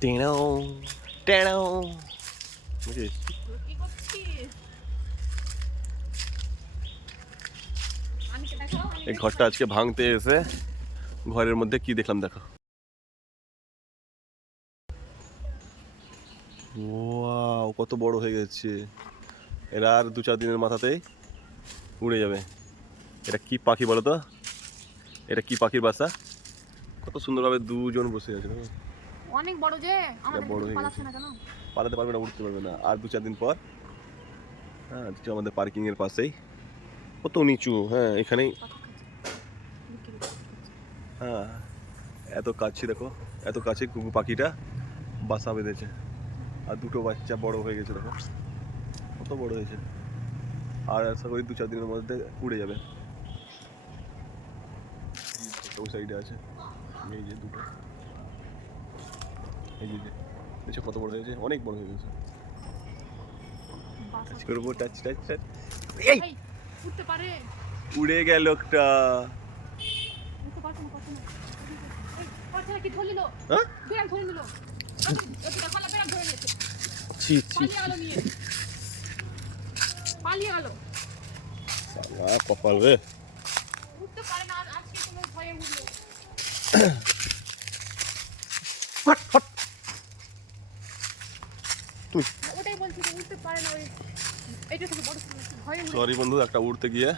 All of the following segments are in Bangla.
টেনাও টেনাও বুঝিস? কি করছিস? আনিকে দেখাও, আমি এই দেখতে ঘরটা পাই। আজকে ভাঙতে এসে ঘরের মধ্যে কি দেখলাম দেখো। ওয়াও, কত বড় হয়ে গেছে। এরা আর 2-4 দিনের মাথাতেই উড়ে যাবে। এটা কি পাখি বলো তো? এটা কি পাখির বাসা? কত সুন্দরভাবে দুজন বসে আছে দেখো। অনেক বড় যে এটা আমাদের বড় কিছু হয়ে গেছে, পালাচ্ছে না কেন? পালাতে পারবে না, উঠতে পারবে না আর 2-4 দিন পর। হ্যাঁ, এটা আমাদের পার্কিং এর পাশেই, কত নিচু। হ্যাঁ, এখানেই। কথা খাচ্ছে। বিক্রি করছে। হ্যাঁ, এত কাছে দেখো, এত কাছে কুকু পাখিটা বাসা বেঁধেছে। আর দুটো বাচ্চা বড় হয়ে গেছে দেখো, কত বড় হয়েছে। আর আশা করি 2-4 দিনের মধ্যে উড়ে যাবে। ওই সাইডে আছে, এই যে দুটো, এই যে দেখছো কত বড় হয়েছে, অনেক বড় হয়ে গেছে। বাসা টাচ তৈরি করবো, করছে। Touch touch touch. এই এই উঠতে পারে। উড়ে গেল একটা। উঠতে পারছে না, পারছে না। এই পারছে না, কি ধরে নিল? হ্যাঁ, বেড়াল ধরে নিল। ওদিকে শালা বেড়াল ধরে নিয়েছে। ছি ছি পালিয়ে গেল নিয়ে। পালিয়ে গেল। শালা কপাল রে। উঠতে পারে না, আজকে কোনো ভয়ে উঠলো। ফট ফট। তুই ওটাই বলছি যে উঠতে পারে না, ওই এটা থেকে বড় ভয়ে উঠে। সরি বন্ধু, একটা উড়তে গিয়ে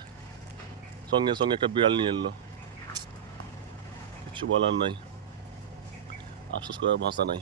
সঙ্গে সঙ্গে একটা বিড়াল নিয়ে এলো। কিছু বলার নাই, আফসোস করার ভাষা নাই।